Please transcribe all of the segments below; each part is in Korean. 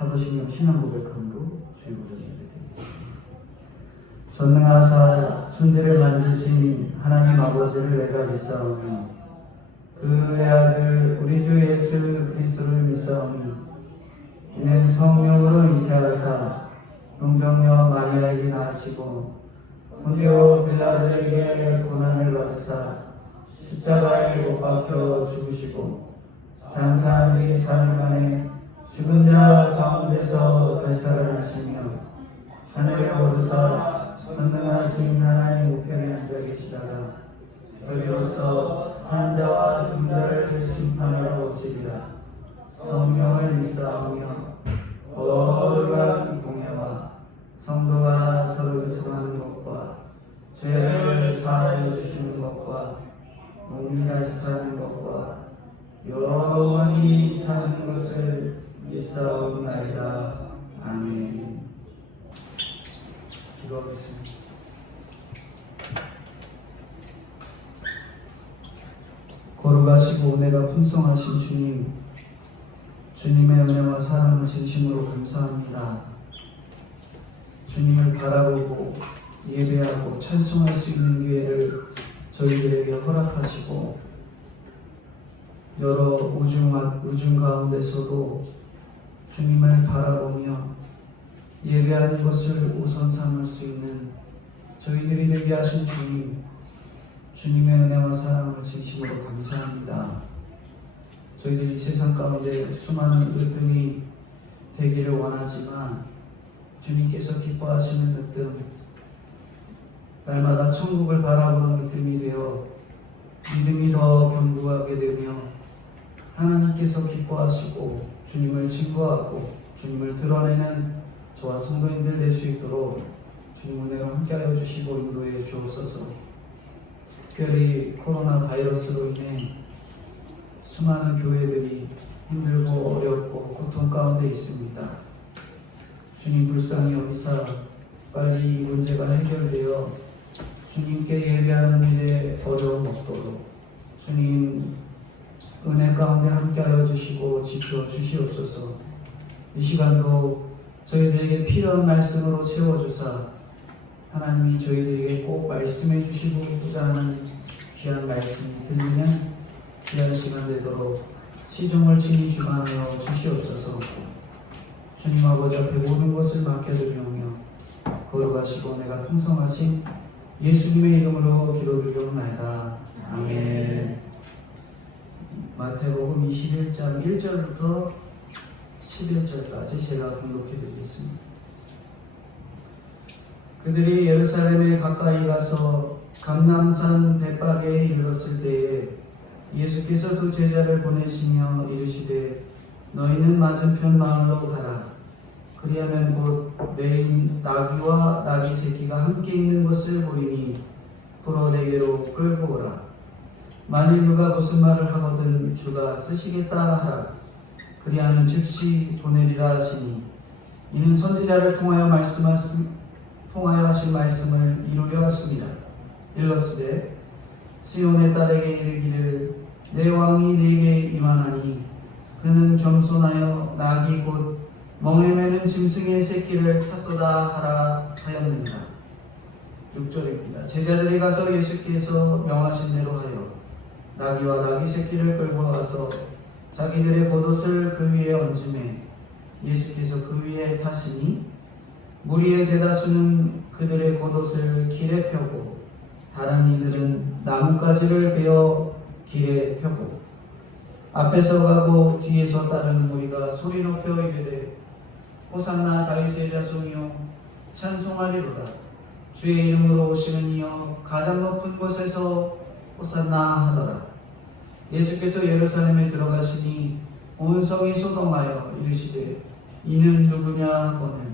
사도신경 신앙 고백함으로 주의 보좌를 예배드리겠습니다. 전능하사 천지를 만드신 하나님 아버지를 내가 믿사오니 그의 아들 우리 주 예수 그리스도를 믿사오니 이는 성령으로 잉태하사 동정녀 마리아에게 낳으시고 본디오 빌라도에게 고난을 받으사 십자가에 못 박혀 죽으시고 장사한 지 4일 만에 죽은 자 가운데서 다시 살아나시며 하늘에 오르사 전능하신 하나님 우편에 앉아 계시다가 저리로서 산 자와 죽은 자를 심판하러 오시리라. 성령을 믿사오며 거룩한 공예와 성도가 서로 교통하는 것과 죄를 사하여 주시는 것과 몸이 다시 사는 것과 영원히 사는 것을 믿사옵나이다. 아멘. 기도하겠습니다. 거룩하시고 은혜가 풍성하신 주님, 주님의 은혜와 사랑을 진심으로 감사합니다. 주님을 바라보고 예배하고 찬송할 수 있는 기회를 저희들에게 허락하시고 여러 우중 가운데서도 주님을 바라보며 예배하는 것을 우선 삼을 수 있는 저희들이 되게 하신 주님, 주님의 은혜와 사랑을 진심으로 감사합니다. 저희들이 세상 가운데 수많은 으뜸이 되기를 원하지만 주님께서 기뻐하시는 으뜸, 날마다 천국을 바라보는 으뜸이 되어 믿음이 더 견고하게 되며 하나님께서 기뻐하시고 주님을 증거하고 주님을 드러내는 저와 성도인들 될 수 있도록 주님 은혜로 함께하여 주시고 인도해 주옵소서. 특별히 코로나 바이러스로 인해 수많은 교회들이 힘들고 어렵고 고통 가운데 있습니다. 주님 불쌍히 여기사 빨리 이 문제가 해결되어 주님께 예배하는 일에 어려움 없도록 주님 은혜 가운데 함께하여 주시고 지켜주시옵소서. 이 시간도 저희들에게 필요한 말씀으로 채워주사 하나님이 저희들에게 꼭 말씀해 주시고자 하는 귀한 말씀이 들리는 귀한 시간 되도록 시종을 친히 주관하여 주시옵소서. 주님 아버지 앞에 모든 것을 맡겨드리오며 거룩하시고 은혜가 풍성하신 예수님의 이름으로 기도드리옵나이다. 아멘. 마태복음 21장 1절부터 11절까지 제가 공독해 드리겠습니다. 그들이 예루살렘에 가까이 가서 감람산 벳박에 이르렀을 때에 예수께서 두 제자를 보내시며 이르시되 너희는 맞은편 마을로 가라. 그리하면 곧 매인 나귀와 나귀 새끼가 함께 있는 것을 보리니 보러 내게로 끌고 오라. 만일 누가 무슨 말을 하거든 주가 쓰시겠다 하라. 그리하면 즉시 보내리라 하시니 이는 선지자를 통하여 하신 말씀을 이루려 하십니다. 일러스되 시온의 딸에게 이르기를 내 왕이 네게 임하나니 그는 겸손하여 나귀 곧 멍에 매는 짐승의 새끼를 탔도다 하라 하였느니라. 6절입니다. 제자들이 가서 예수께서 명하신 대로 하여 나귀와 나귀 새끼를 끌고 와서 자기들의 겉옷을 그 위에 얹음에 예수께서 그 위에 타시니 무리의 대다수는 그들의 겉옷을 길에 펴고 다른 이들은 나뭇가지를 베어 길에 펴고 앞에서 가고 뒤에서 따르는 무리가 소리 높여 이르되 호산나 다윗의 자손이여 찬송하리로다. 주의 이름으로 오시는 이여 가장 높은 곳에서 호산나 하더라. 예수께서 예루살렘에 들어가시니 온 성이 소동하여 이르시되 이는 누구냐 하거늘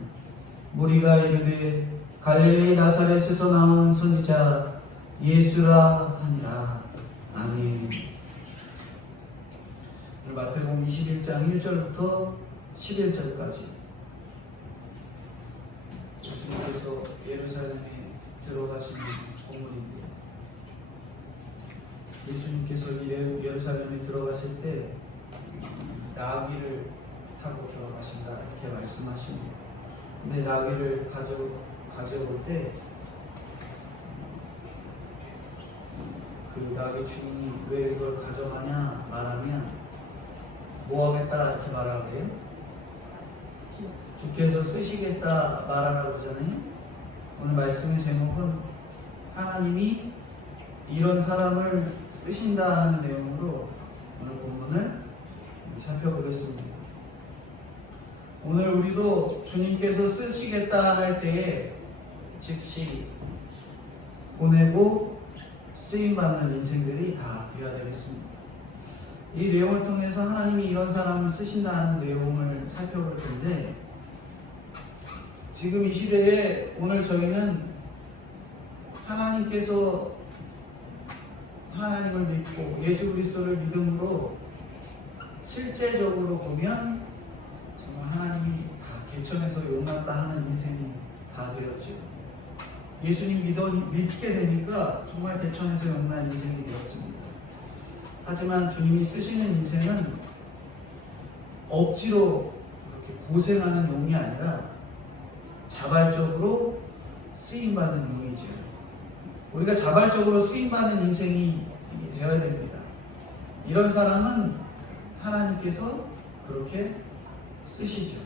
무리가 이르되 갈릴리 나사렛에서 나온 선지자 예수라 하니라. 아멘. 마태복음 21장 1절부터 11절까지 예수님께서 예루살렘에 들어가시는 본문인데 예수님께서 예루살렘에 들어가실 때 나귀를 타고 들어가신다 이렇게 말씀하십니다. 근데 나귀를 가져올 때 그 나귀 주인이 왜 이걸 가져가냐 말하면 뭐 하겠다 이렇게 말하래요. 주께서 쓰시겠다 말하라고 그러잖아요. 오늘 말씀의 제목은 하나님이 이런 사람을 쓰신다 하는 내용으로 오늘 본문을 살펴보겠습니다. 오늘 우리도 주님께서 쓰시겠다 할 때에 즉시 보내고 쓰임받는 인생들이 다 되어야 되겠습니다. 이 내용을 통해서 하나님이 이런 사람을 쓰신다는 내용을 살펴볼 텐데, 지금 이 시대에 오늘 저희는 하나님께서 하나님을 믿고 예수 그리스도를 믿음으로 실제적으로 보면 정말 하나님이 다 개천에서 용났다 하는 인생이 다 되었죠. 예수님 믿게 되니까 정말 개천에서 용난 인생이 되었습니다. 하지만 주님이 쓰시는 인생은 억지로 그렇게 고생하는 용이 아니라 자발적으로 쓰임받는 용이죠. 우리가 자발적으로 쓰임받는 인생이 되어야 됩니다. 이런 사람은 하나님께서 그렇게 쓰시죠.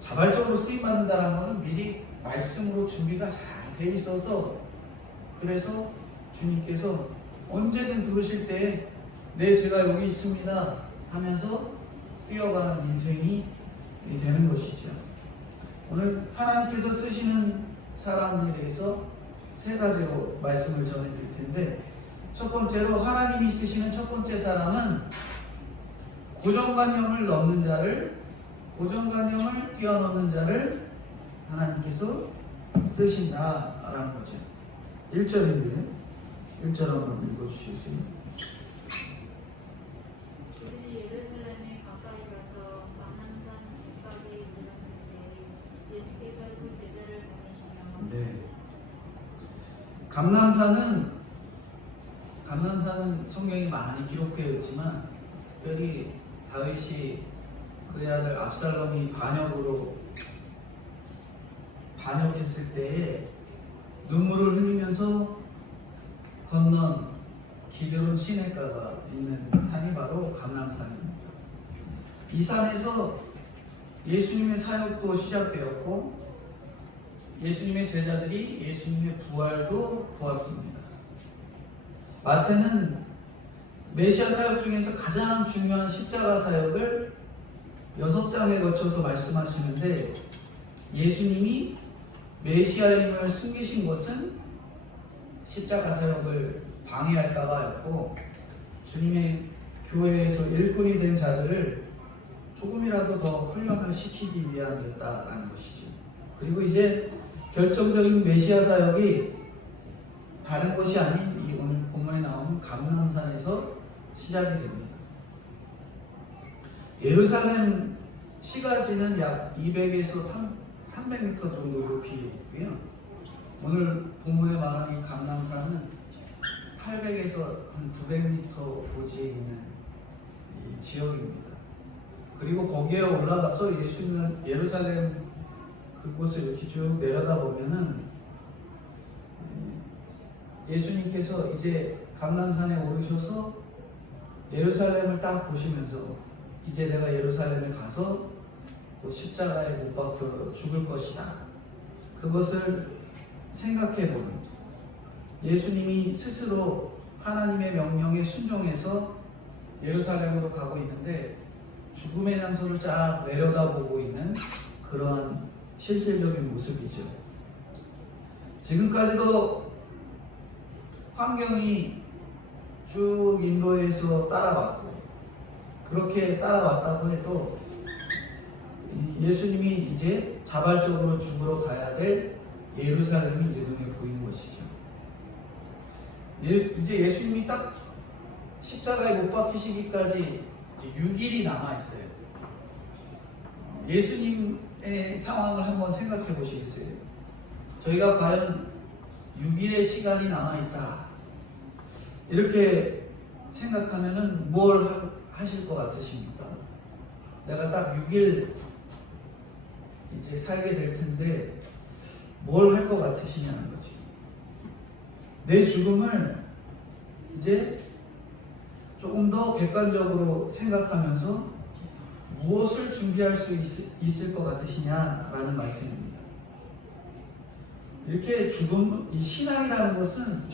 자발적으로 쓰임받는다는 것은 미리 말씀으로 준비가 잘 돼 있어서, 그래서 주님께서 언제든 부르실 때에 네 제가 여기 있습니다 하면서 뛰어가는 인생이 되는 것이죠. 오늘 하나님께서 쓰시는 사람에 대해서 세 가지로 말씀을 전해드릴 텐데, 첫 번째로 하나님이 쓰시는 첫 번째 사람은 고정관념을 뛰어넘는 자를 하나님께서 쓰신다라는 거죠. 1절인데 1절 한번 읽어주시겠어요? 그들이 예루살렘에 가까이 가서 감람산 벳박에 이르렀을 때 예수께서 그 제자를 보내시며 네. 감람산은 성경이 많이 기록되어 있지만, 특별히 다윗이 그의 아들 압살롬이 반역했을 때에 눈물을 흘리면서 건넌 기드론 시냇가가 있는 산이 바로 감람산입니다. 이 산에서 예수님의 사역도 시작되었고 예수님의 제자들이 예수님의 부활도 보았습니다. 마태는 메시아 사역 중에서 가장 중요한 십자가 사역을 6장에 걸쳐서 말씀하시는데, 예수님이 메시아임을 숨기신 것은 십자가 사역을 방해할까봐였고, 주님의 교회에서 일꾼이 된 자들을 조금이라도 더 훈련을 시키기 위함이었다라는 것이죠. 그리고 이제 결정적인 메시아 사역이 다른 것이 아닌 이 오늘 본문에 나오는 감람산에서 시작이 됩니다. 예루살렘 시가지는 약 200에서 300m 정도 높이에 있고요. 오늘 본문에 말하는 감람산은 800에서 한 900m 고지에 있는 이 지역입니다. 그리고 거기에 올라가서 예수님은 예루살렘 그곳을 이렇게 쭉 내려다 보면은 예수님께서 이제 감람산에 오르셔서 예루살렘을 딱 보시면서 이제 내가 예루살렘에 가서 또 십자가에 못 박혀 죽을 것이다, 그것을 생각해보는, 예수님이 스스로 하나님의 명령에 순종해서 예루살렘으로 가고 있는데 죽음의 장소를 쫙 내려다보고 있는 그러한 실질적인 모습이죠. 지금까지도 환경이 쭉 인도에서 따라왔고, 그렇게 따라왔다고 해도 예수님이 이제 자발적으로 죽으러 가야 될 예루살렘이 이제 눈에 보이는 것이죠. 이제 예수님이 딱 십자가에 못 박히시기까지 6일이 남아있어요. 예수님의 상황을 한번 생각해 보시겠어요? 저희가 과연 6일의 시간이 남아있다, 이렇게 생각하면은 뭘 하실 것 같으십니까? 내가 딱 6일 이제 살게 될 텐데 뭘 할 것 같으시냐는 거지. 내 죽음을 이제 조금 더 객관적으로 생각하면서 무엇을 준비할 수 있을 것 같으시냐라는 말씀입니다. 이렇게 죽음, 이 신앙이라는 것은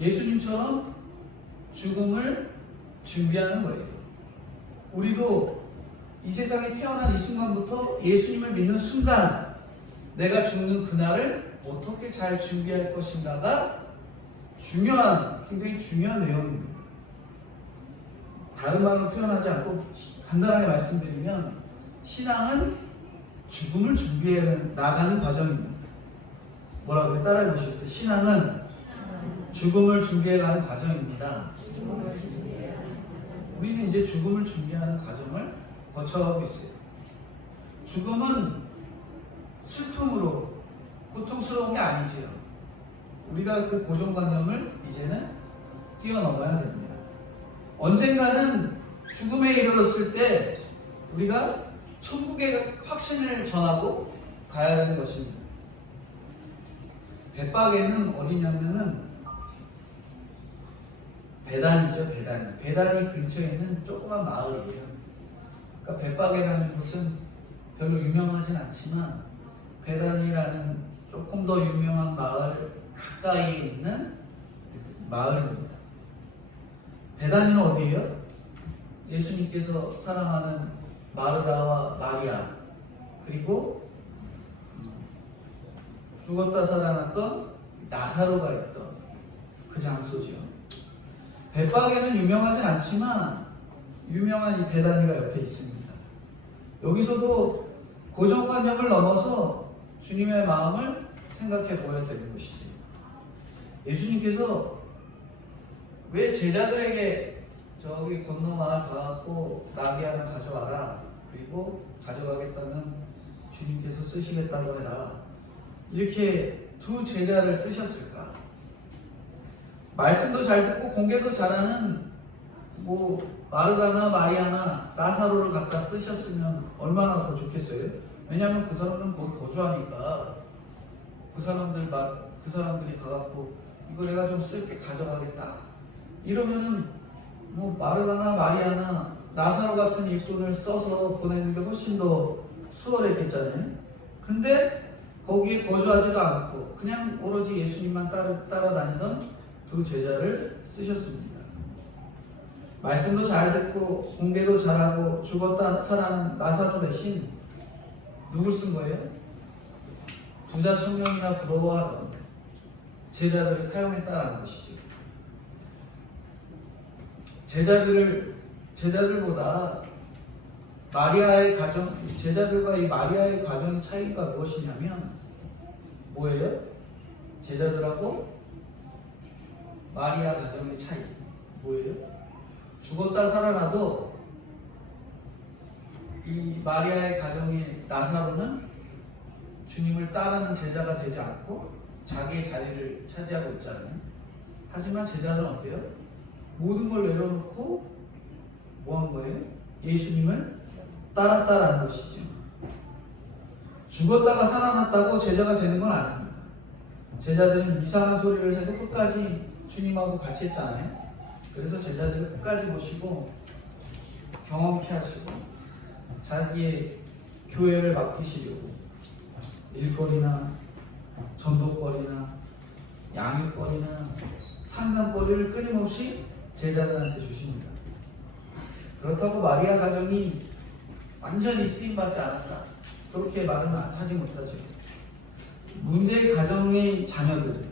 예수님처럼 죽음을 준비하는 거예요. 우리도 이 세상에 태어난 이 순간부터 예수님을 믿는 순간 내가 죽는 그날을 어떻게 잘 준비할 것인가가 굉장히 중요한 내용입니다. 다른 말로 표현하지 않고 간단하게 말씀드리면 신앙은 죽음을 준비해 나가는 과정입니다. 뭐라고요? 따라해 보시겠어요? 신앙은 죽음을 준비해 가는 과정입니다. 우리는 이제 죽음을 준비하는 과정을 거쳐가고 있어요. 죽음은 슬픔으로 고통스러운 게 아니지요. 우리가 그 고정관념을 이제는 뛰어넘어야 됩니다. 언젠가는 죽음에 이르렀을 때 우리가 천국의 확신을 전하고 가야 되는 것입니다. 벳박에는 어디냐면은 베단이죠, 베단이. 베단이 근처에 있는 조그만 마을이에요. 그러니까 벳박이라는 곳은 별로 유명하진 않지만 베단이라는 조금 더 유명한 마을 가까이에 있는 마을입니다. 베단이는 어디예요? 예수님께서 사랑하는 마르다와 마리아 그리고 죽었다 살아났던 나사로가 있던 그 장소죠. 벳박에는 유명하진 않지만 유명한 이 베다니가 옆에 있습니다. 여기서도 고정관념을 넘어서 주님의 마음을 생각해 보아야 되는 것이죠. 예수님께서 왜 제자들에게 저기 건너 마을 가갖고 나귀 하나 가져와라, 그리고 가져가겠다면 주님께서 쓰시겠다고 해라, 이렇게 두 제자를 쓰셨을까? 말씀도 잘 듣고 공개도 잘하는 마르다나 마리아나 나사로를 갖다 쓰셨으면 얼마나 더 좋겠어요? 왜냐하면 그 사람은 거기 거주하니까 그 사람들이 가갖고 이거 내가 좀 쓸게 가져가겠다 이러면은 마르다나 마리아나 나사로 같은 일꾼을 써서 보내는 게 훨씬 더 수월했겠잖아요. 근데 거기에 거주하지도 않고 그냥 오로지 예수님만 따라다니던 두 제자를 쓰셨습니다. 말씀도 잘 듣고 공개도 잘하고 죽었다 살아난 나사로 대신 누굴 쓴 거예요? 부자 청년이나 부러워하던 제자들을 사용했다라는 것이죠. 제자들보다 마리아의 가정, 제자들과 이 마리아의 가정의 차이가 무엇이냐면 뭐예요? 제자들하고 마리아 가정의 차이 뭐예요? 죽었다 살아나도 이 마리아의 가정의 나사로는 주님을 따르는 제자가 되지 않고 자기의 자리를 차지하고 있잖아요. 하지만 제자들은 어때요? 모든 걸 내려놓고 뭐 한 거예요? 예수님을 따랐다라는 것이죠. 죽었다가 살아났다고 제자가 되는 건 아닙니다. 제자들은 이상한 소리를 해도 끝까지 주님하고 같이 했잖아요. 그래서 제자들을 끝까지 모시고 경험케 하시고 자기의 교회를 맡기시려고 일거리나 전도거리나 양육거리나 상담거리를 끊임없이 제자들한테 주십니다. 그렇다고 마리아 가정이 완전히 쓰임받지 않았다, 그렇게 말은 하지 못하죠. 문제의 가정의 자녀들,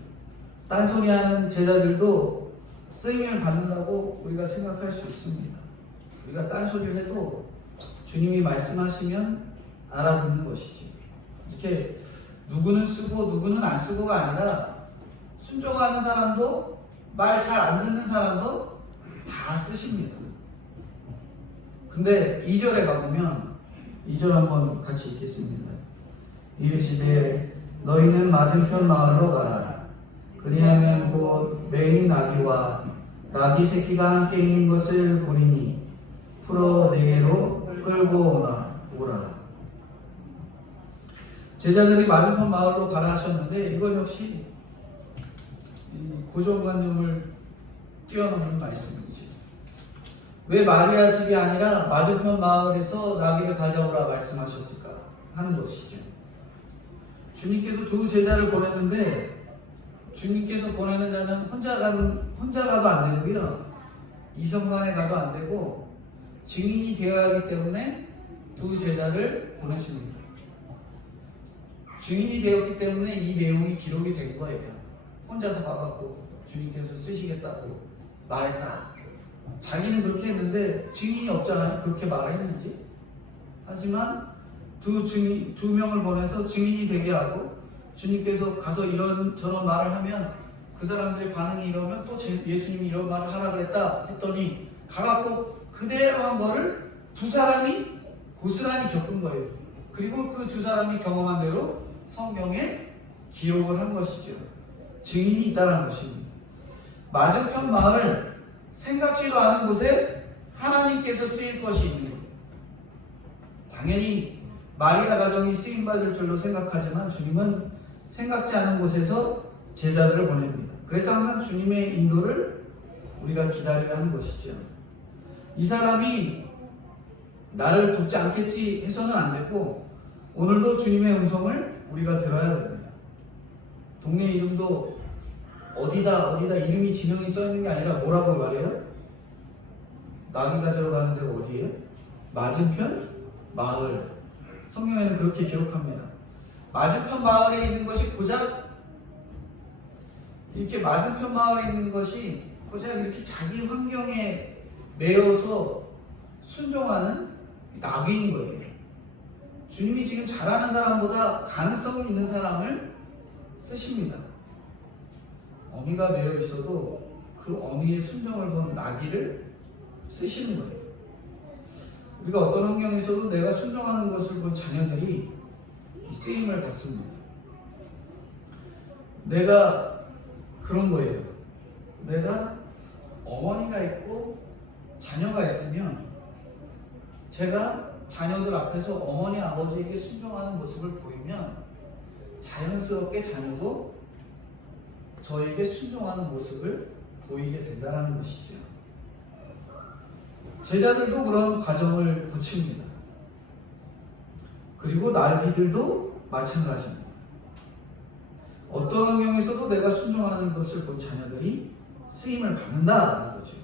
딴소리하는 제자들도 쓰임을 받는다고 우리가 생각할 수 있습니다. 우리가 딴소리를 해도 주님이 말씀하시면 알아듣는 것이죠. 이렇게 누구는 쓰고 누구는 안 쓰고가 아니라 순종하는 사람도 말 잘 안 듣는 사람도 다 쓰십니다. 근데 2절에 가보면 2절 한번 같이 읽겠습니다. 이르시되 너희는 맞은편 마을로 가라. 그리하면 곧 매인 나귀와 나귀 새끼가 함께 있는 것을 보리니 풀어 내게로 끌고 오라. 제자들이 맞은편 마을로 가라 하셨는데 이건 역시 이 고정관념을 뛰어넘는 말씀이죠. 왜 마리아 집이 아니라 맞은편 마을에서 나귀를 가져오라 말씀하셨을까 하는 것이죠. 주님께서 두 제자를 보냈는데 주님께서 보내는 자는 혼자 가도 안 되고요. 이성간에 가도 안 되고 증인이 되어야 하기 때문에 두 제자를 보내십니다. 증인이 되었기 때문에 이 내용이 기록이 된 거예요. 혼자서 가갖고 주님께서 쓰시겠다고 말했다. 자기는 그렇게 했는데 증인이 없잖아요. 그렇게 말했는지. 하지만 두 명을 보내서 증인이 되게 하고 주님께서 가서 이런 저런 말을 하면 그 사람들의 반응이 이러면 또 예수님이 이런 말을 하라 그랬다 했더니 가갖고 그대로 한 거를 두 사람이 고스란히 겪은 거예요. 그리고 그 두 사람이 경험한 대로 성경에 기록을 한 것이죠. 증인이 있다는 것입니다. 맞은편 마을 생각지도 않은 곳에 하나님께서 쓰일 것이 있는 거예요. 당연히 마리아 가정이 쓰임받을 줄로 생각하지만 주님은 생각지 않은 곳에서 제자들을 보냅니다. 그래서 항상 주님의 인도를 우리가 기다려야 하는 것이죠. 이 사람이 나를 돕지 않겠지 해서는 안 되고 오늘도 주님의 음성을 우리가 들어야 됩니다. 동네 이름도 어디다 이름이 지명이 써있는 게 아니라 뭐라고 말해요? 나귀 가지러 가는 데가 어디예요? 맞은편 마을. 성경에는 그렇게 기록합니다. 맞은편 마을에 있는 것이 고작 이렇게 맞은편 마을에 있는 것이 고작 이렇게 자기 환경에 매여서 순종하는 나귀인 거예요. 주님이 지금 잘하는 사람보다 가능성이 있는 사람을 쓰십니다. 어미가 매여 있어도 그 어미의 순종을 본 나귀를 쓰시는 거예요. 우리가 어떤 환경에서도 내가 순종하는 것을 본 자녀들이 쓰임을 받습니다. 내가 그런 거예요. 내가 어머니가 있고 자녀가 있으면 제가 자녀들 앞에서 어머니 아버지에게 순종하는 모습을 보이면 자연스럽게 자녀도 저에게 순종하는 모습을 보이게 된다는 것이죠. 제자들도 그런 과정을 거칩니다. 그리고 나귀들도 마찬가지입니다. 어떤 환경에서도 내가 순종하는 것을 본 자녀들이 쓰임을 받는다는 거죠.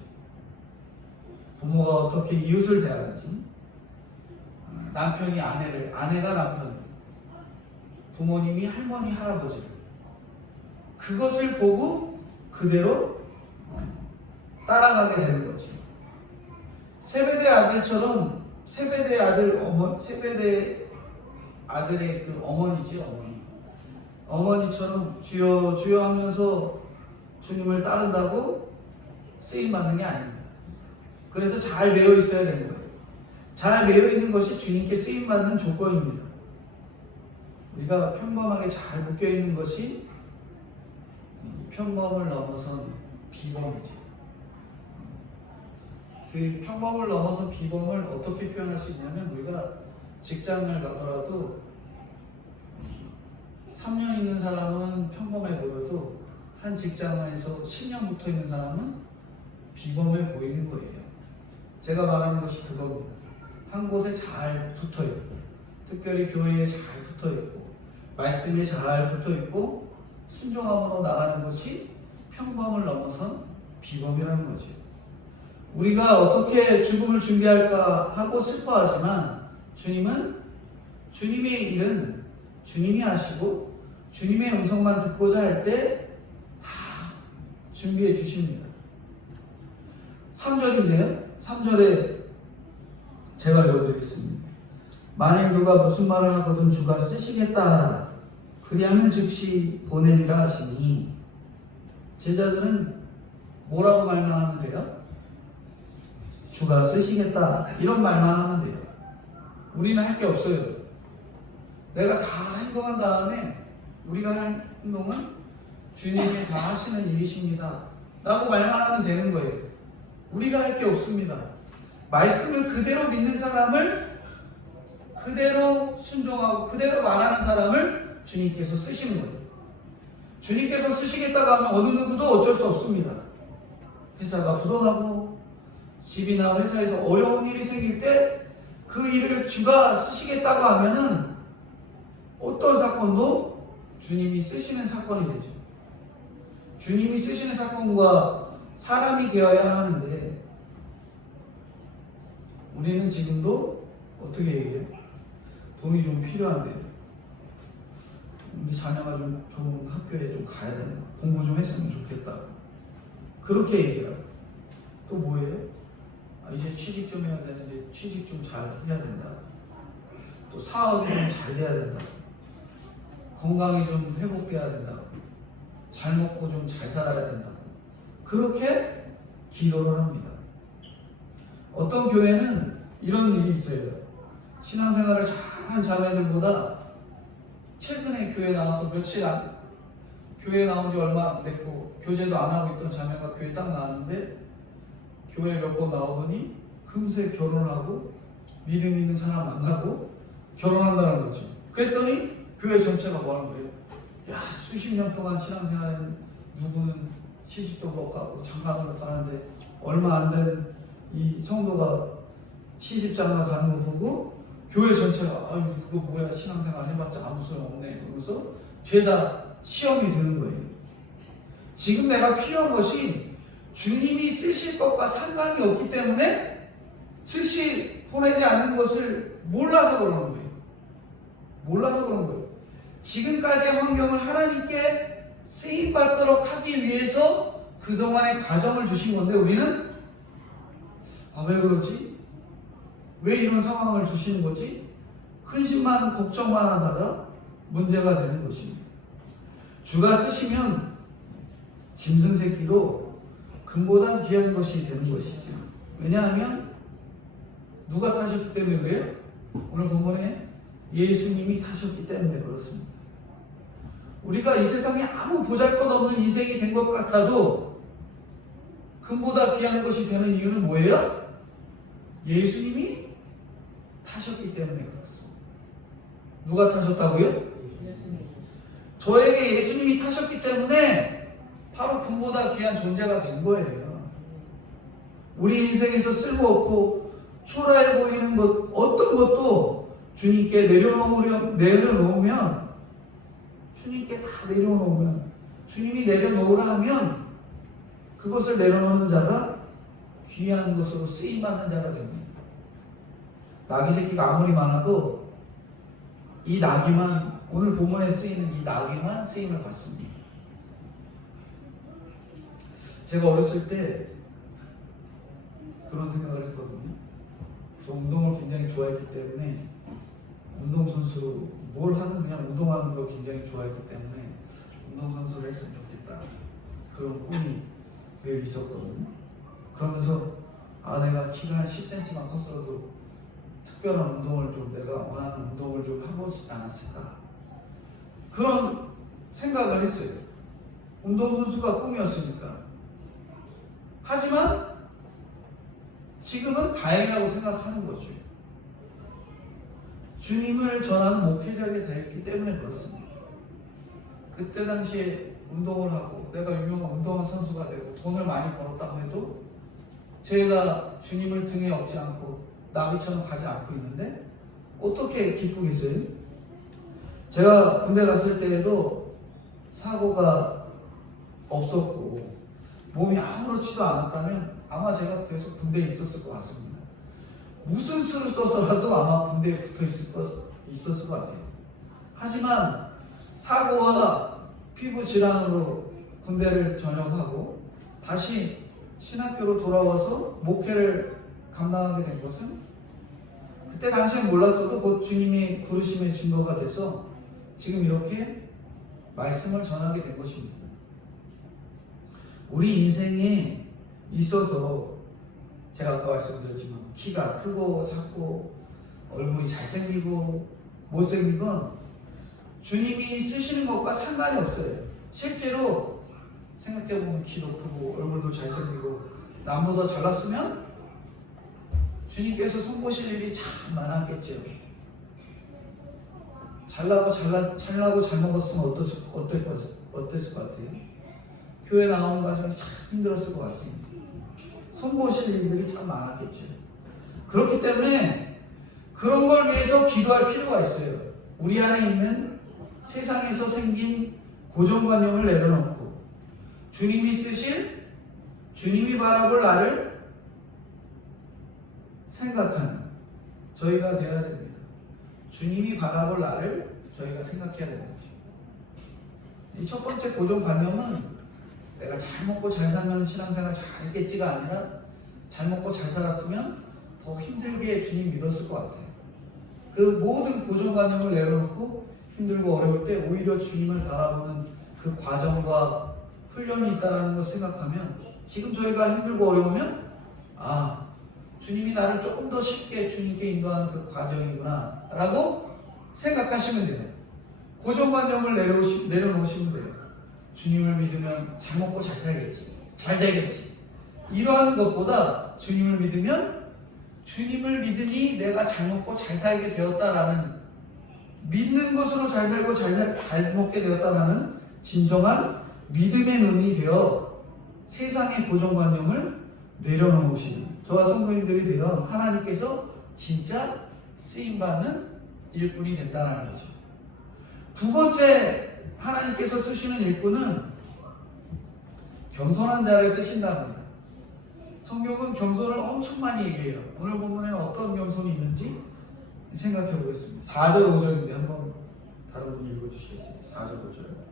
부모가 어떻게 이웃을 대하는지, 남편이 아내를, 아내가 남편을, 부모님이 할머니, 할아버지를, 그것을 보고 그대로 따라가게 되는 거죠. 세베대 아들처럼 세베대 아들의 그 어머니지, 어머니처럼 주여 주여 하면서 주님을 따른다고 쓰임 받는 게 아닙니다. 그래서 잘 매여 있어야 되는 거예요. 잘 매여 있는 것이 주님께 쓰임 받는 조건입니다. 우리가 평범하게 잘 묶여 있는 것이 평범을 넘어선 비범이죠. 그 평범을 넘어선 비범을 어떻게 표현할 수 있냐면 우리가 직장을 가더라도 3년 있는 사람은 평범해 보여도 한 직장에서 10년 붙어 있는 사람은 비범해 보이는 거예요. 제가 말하는 것이 그겁니다. 한 곳에 잘 붙어 있고, 특별히 교회에 잘 붙어 있고, 말씀에 잘 붙어 있고, 순종함으로 나가는 것이 평범을 넘어선 비범이라는 거죠. 우리가 어떻게 죽음을 준비할까 하고 슬퍼하지만 주님은 주님의 일은 주님이 하시고 주님의 음성만 듣고자 할 때 다 준비해 주십니다. 3절인데요. 3절에 제가 읽어드리겠습니다. 만일 누가 무슨 말을 하거든 주가 쓰시겠다 하라. 그리하면 즉시 보내리라 하시니. 제자들은 뭐라고 말만 하면 돼요? 주가 쓰시겠다 이런 말만 하면 돼요. 우리는 할 게 없어요. 내가 다 행동한 다음에 우리가 할 행동은 주님이 다 하시는 일이십니다 라고 말만 하면 되는 거예요. 우리가 할 게 없습니다. 말씀을 그대로 믿는 사람을 그대로 순종하고 그대로 말하는 사람을 주님께서 쓰시는 거예요. 주님께서 쓰시겠다고 하면 어느 누구도 어쩔 수 없습니다. 회사가 부도나고 집이나 회사에서 어려운 일이 생길 때 그 일을 주가 쓰시겠다고 하면은 어떤 사건도 주님이 쓰시는 사건이 되죠. 주님이 쓰시는 사건과 사람이 되어야 하는데 우리는 지금도 어떻게 얘기해요? 돈이 좀 필요한데 우리 자녀가 좀 좋은 학교에 좀 가야 된다. 공부 좀 했으면 좋겠다. 그렇게 얘기해요. 또 뭐예요? 이제 취직 좀 해야 되는데 취직 좀 잘 해야 된다. 또 사업이 좀 잘 돼야 된다. 건강이 좀 회복돼야 된다. 잘 먹고 좀 잘 살아야 된다. 그렇게 기도를 합니다. 어떤 교회는 이런 일이 있어요. 신앙생활을 잘한 자매들보다 최근에 교회 나와서 며칠 안, 교회 나온 지 얼마 안 됐고 교제도 안 하고 있던 자매가 교회 딱 나왔는데 교회 몇 번 나오더니 금세 결혼하고 믿음 있는 사람 만나고 결혼한다는 거죠. 그랬더니 교회 전체가 뭐하는 거예요? 야, 수십 년 동안 신앙생활은 누구는 시집도 못 가고 장가도 못 가는데 얼마 안 된 이 성도가 시집장가 가는 거 보고 교회 전체가 아유 이거 뭐야 신앙생활 해봤자 아무 소용없네 그러면서 죄다 시험이 되는 거예요. 지금 내가 필요한 것이 주님이 쓰실 것과 상관이 없기 때문에 보내지 않는 것을 몰라서 그러는 거예요. 몰라서 그런 거예요. 지금까지의 환경을 하나님께 쓰임받도록 하기 위해서 그동안의 과정을 주신 건데 우리는 왜 그러지? 왜 이런 상황을 주시는 거지? 근심만 걱정만 하다가 문제가 되는 것입니다. 주가 쓰시면 짐승 새끼도 금보다 귀한 것이 되는 것이죠. 왜냐하면 누가 타셨기 때문에 그래요? 오늘 본문에 예수님이 타셨기 때문에 그렇습니다. 우리가 이 세상에 아무 보잘것없는 인생이 된 것 같아도 금보다 귀한 것이 되는 이유는 뭐예요? 예수님이 타셨기 때문에 그렇습니다. 누가 타셨다고요? 저에게 예수님이 타셨기 때문에 바로 금보다 귀한 존재가 된 거예요. 우리 인생에서 쓸모없고 초라해 보이는 것 어떤 것도 주님께 내려놓으면 주님께 다 내려놓으면 주님이 내려놓으라 하면 그것을 내려놓는 자가 귀한 것으로 쓰임받는 자가 됩니다. 나귀 새끼가 아무리 많아도 이 나귀만 오늘 본문에 쓰이는 이 나귀만 쓰임을 받습니다. 제가 어렸을 때 그런 생각을 했거든요. 저 운동을 굉장히 좋아했기 때문에 운동선수로 뭘 하든 그냥 운동하는 거 굉장히 좋아했기 때문에 운동선수를 했으면 좋겠다. 그런 꿈이 늘 있었거든요. 그러면서 내가 키가 한 10cm만 컸어도 특별한 운동을 좀 내가 원하는 운동을 좀 해보지 않았을까. 그런 생각을 했어요. 운동선수가 꿈이었으니까. 하지만 지금은 다행이라고 생각하는 거죠. 주님을 전하는 목회자가 되었기 때문에 그렇습니다. 그때 당시에 운동을 하고 내가 유명한 운동한 선수가 되고 돈을 많이 벌었다고 해도 제가 주님을 등에 업지 않고 나귀처럼 가지 않고 있는데 어떻게 기쁘겠어요? 제가 군대 갔을 때에도 사고가 없었고 몸이 아무렇지도 않았다면 아마 제가 계속 군대에 있었을 것 같습니다. 무슨 수를 써서라도 아마 군대에 붙어 있었을 것 같아요. 하지만 사고와 피부 질환으로 군대를 전역하고 다시 신학교로 돌아와서 목회를 감당하게 된 것은 그때 당시엔 몰랐어도 곧 주님이 부르심의 증거가 돼서 지금 이렇게 말씀을 전하게 된 것입니다. 우리 인생에 있어서 제가 아까 말씀드렸지만 키가 크고 작고 얼굴이 잘생기고 못생기건 주님이 쓰시는 것과 상관이 없어요. 실제로 생각해보면 키도 크고 얼굴도 잘생기고 남보다 잘났으면 주님께서 손보실 일이 참 많았겠죠. 잘나고 잘 먹었으면 어땠을 것 같아요? 교회 나오는 과정이 참 힘들었을 것 같습니다. 손보실 일들이 참 많았겠죠. 그렇기 때문에 그런 걸 위해서 기도할 필요가 있어요. 우리 안에 있는 세상에서 생긴 고정관념을 내려놓고 주님이 쓰실, 주님이 바라볼 나를 생각하는 저희가 되어야 됩니다. 주님이 바라볼 나를 저희가 생각해야 되는 거죠. 이 첫 번째 고정관념은 내가 잘 먹고 잘 살면 신앙생활 잘했겠지가 아니라 잘 먹고 잘 살았으면 더 힘들게 주님 믿었을 것 같아요. 그 모든 고정관념을 내려놓고 힘들고 어려울 때 오히려 주님을 바라보는 그 과정과 훈련이 있다는 걸 생각하면 지금 저희가 힘들고 어려우면 주님이 나를 조금 더 쉽게 주님께 인도하는 그 과정이구나 라고 생각하시면 돼요. 고정관념을 내려놓으시면 돼요. 주님을 믿으면 잘 먹고 잘 살겠지, 잘 되겠지, 이러한 것보다 주님을 믿으면 주님을 믿으니 내가 잘 먹고 잘 살게 되었다라는, 믿는 것으로 잘 살고 잘 먹게 되었다라는 진정한 믿음의 눈이 되어 세상의 고정관념을 내려놓으시는 저와 성도님들이 되어 하나님께서 진짜 쓰임받는 일꾼이 된다는 거죠. 두 번째 하나님께서 쓰시는 일꾼은 겸손한 자를 쓰신답니다. 성경은 겸손을 엄청 많이 얘기해요. 오늘 본문에는 어떤 겸손이 있는지 생각해 보겠습니다. 4절 5절인데 한번 다른 분 읽어주시겠어요? 4절 5절.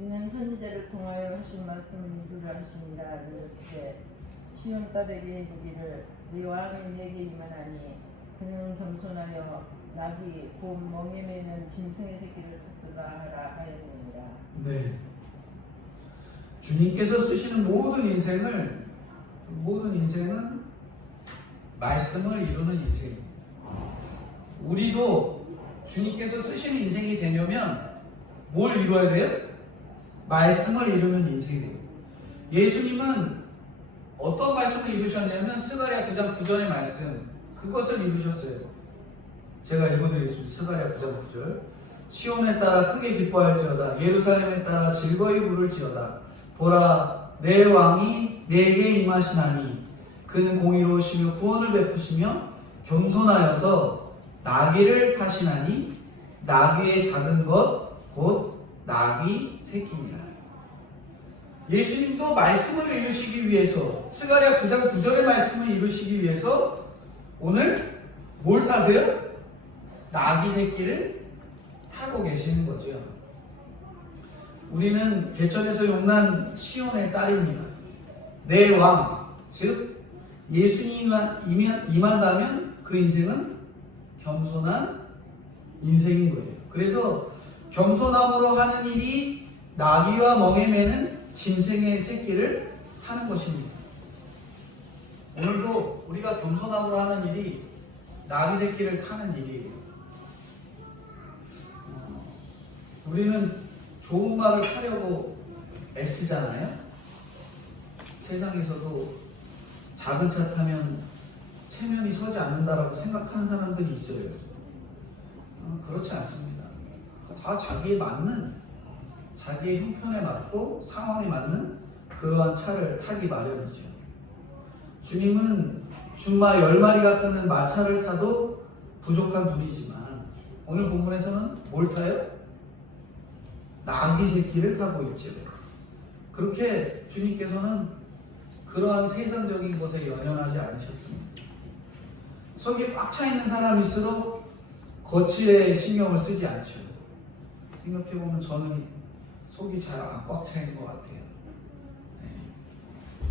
이는 선지자를 통하여 하신 말씀을 이루려 하십니다. 이르시되 시온 딸에게 이르기를 네 왕이 내게 임하나니 그는 겸손하여 나귀 곧 멍에 매는 짐승의 새끼를 탔도다 하라 하였느니라. 네. 주님께서 쓰시는 모든 인생은 말씀을 이루는 인생입니다. 우리도 주님께서 쓰시는 인생이 되려면 뭘 이루어야 돼요? 말씀을 이루는 인생이 돼요. 예수님은 어떤 말씀을 이루셨냐면 스가랴 9장 9절의 말씀, 그것을 이루셨어요. 제가 읽어드리겠습니다. 스가랴 9장 9절. 시온에 따라 크게 기뻐할지어다. 예루살렘에 따라 즐거이 부를지어다. 보라, 내 왕이 내게 임하시나니 그는 공의로우시며 구원을 베푸시며 겸손하여서 나귀를 타시나니 나귀의 작은 것 곧 나귀 새끼니라. 예수님도 말씀을 이루시기 위해서, 스가랴 9장 9절의 말씀을 이루시기 위해서 오늘 뭘 타세요? 나귀 새끼를 타고 계시는 거죠. 우리는 개천에서 용난 시온의 딸입니다. 내 왕, 즉 예수님이 임한다면 그 인생은 겸손한 인생인 거예요. 그래서 겸손함으로 하는 일이 나귀와 멍에 매는 짐승의 새끼를 타는 것입니다. 오늘도 우리가 겸손함으로 하는 일이 나귀 새끼를 타는 일이에요. 우리는 좋은 말을 타려고 애쓰잖아요. 세상에서도 작은 차 타면 체면이 서지 않는다라고 생각하는 사람들이 있어요. 그렇지 않습니다. 다 자기에 맞는, 자기의 형편에 맞고 상황에 맞는 그러한 차를 타기 마련이죠. 주님은 준마 10마리가 끄는 마차를 타도 부족한 분이지만 오늘 본문에서는 뭘 타요? 나귀 새끼를 타고 있죠. 그렇게 주님께서는 그러한 세상적인 것에 연연하지 않으셨습니다. 속이 꽉 차 있는 사람일수록 거치에 신경을 쓰지 않죠. 생각해보면 저는 속이 잘 안 꽉 차 있는 것 같아요.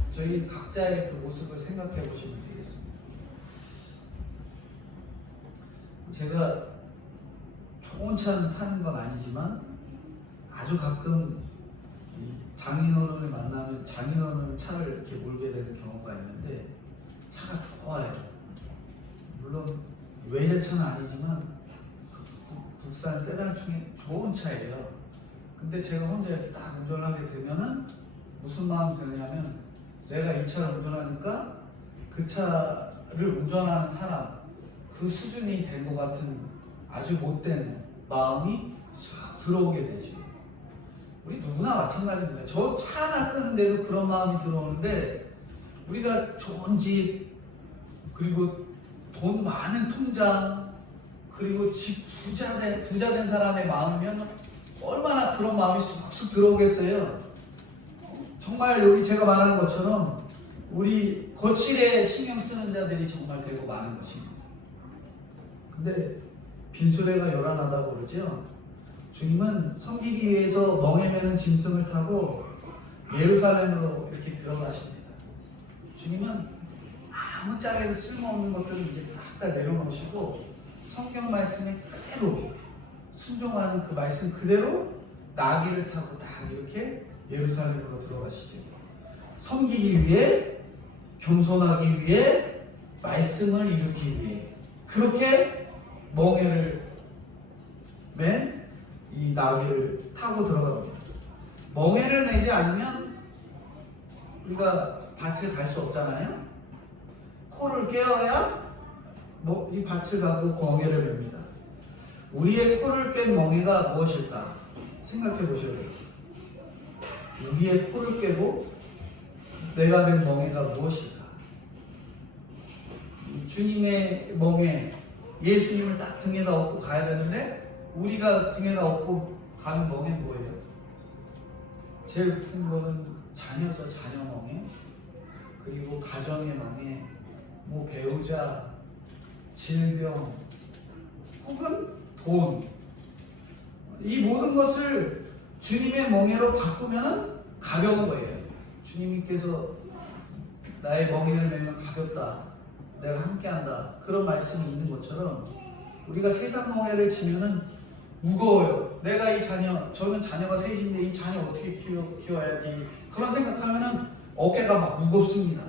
저희 각자의 그 모습을 생각해 보시면 되겠습니다. 제가 좋은 차를 타는 건 아니지만 아주 가끔 장인어른을 만나면 장인어른 차를 이렇게 몰게 되는 경우가 있는데 차가 좋아요. 물론 외제차는 아니지만 국산 세단 중에 좋은 차예요. 근데 제가 혼자 이렇게 딱 운전하게 되면은 무슨 마음이 드냐면 내가 이 차를 운전하니까 그 차를 운전하는 사람, 그 수준이 된 것 같은 아주 못된 마음이 쑥 들어오게 되죠. 우리 누구나 마찬가지입니다. 저 차 하나 끄는데도 그런 마음이 들어오는데, 우리가 좋은 집, 그리고 돈 많은 통장, 그리고 집 부자 된 사람의 마음이면 얼마나 그런 마음이 쑥쑥 들어오겠어요. 정말 여기 제가 말하는 것처럼 우리 거칠에 신경 쓰는 자들이 정말 되고 많은 것입니다. 근데 빈수레가 요란하다고 그러죠. 주님은 섬기기 위해서 멍에 매는 짐승을 타고 예루살렘으로 이렇게 들어가십니다. 주님은 아무짝에도 쓸모없는 것들을 이제 싹 다 내려놓으시고 성경 말씀에 그대로 순종하는 그 말씀 그대로 나귀를 타고 딱 이렇게 예루살렘으로 들어가시죠. 섬기기 위해, 겸손하기 위해, 말씀을 이루기 위해 그렇게 멍에를 맨 이 나귀를 타고 들어갑니다. 멍에를 매지 않으면 우리가 밭을 갈 수 없잖아요. 코를 깨어야 이 밭을 가고 멍에를 맵니다. 우리의 코를 깬 멍에가 무엇일까 생각해 보셔야 돼요. 우리의 코를 깨고 내가 맨 멍에가 무엇일까? 주님의 멍에, 예수님을 딱 등에다 업고 가야 되는데 우리가 등에다 업고 가는 멍에 뭐예요? 제일 큰 거는 자녀죠. 자녀 멍에, 그리고 가정의 멍에, 뭐 배우자, 질병, 혹은 돈, 이 모든 것을 주님의 멍에로 바꾸면 가벼운 거예요. 주님께서 나의 멍에를 매면 가볍다, 내가 함께한다, 그런 말씀이 있는 것처럼 우리가 세상 멍에를 지면은 무거워요. 내가 이 자녀, 저는 자녀가 셋인데 이 자녀 어떻게 키워야지, 그런 생각하면은 어깨가 막 무겁습니다.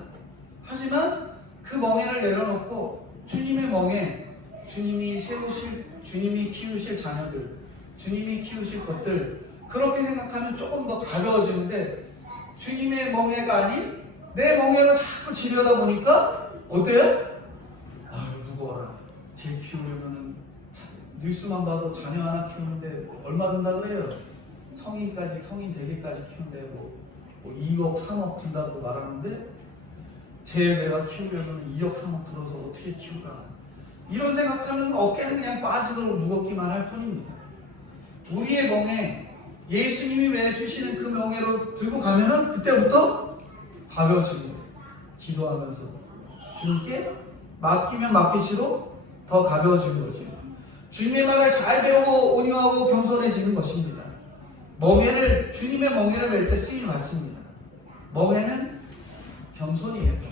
하지만 그 멍에를 내려놓고 주님의 멍에, 주님이 세우실, 주님이 키우실 자녀들, 주님이 키우실 것들, 그렇게 생각하면 조금 더 가벼워지는데, 주님의 멍에가 아닌 내 멍에로 자꾸 지려다 보니까 어때요? 아유, 무거워라. 쟤 키우려면 뉴스만 봐도 자녀 하나 키우는데 얼마 든다고 해요. 성인 되기까지 키우는데 뭐 2억 3억 든다고 말하는데, 쟤 내가 키우려면 2억 3억 들어서 어떻게 키우나, 이런 생각하면 어깨는 그냥 빠지도록 무겁기만 할 뿐입니다. 우리의 멍에, 예수님이 매주시는 그 멍에로 들고 가면은 그때부터 가벼워지는 거예요. 기도하면서 주님께 맡기면 맡기시고 더 가벼워지는 거죠. 주님의 말을 잘 배우고 온유하고 겸손해지는 것입니다. 멍에를, 주님의 멍에를 맬 때 쓰임 맞습니다. 멍에는 겸손이에요. 겸손.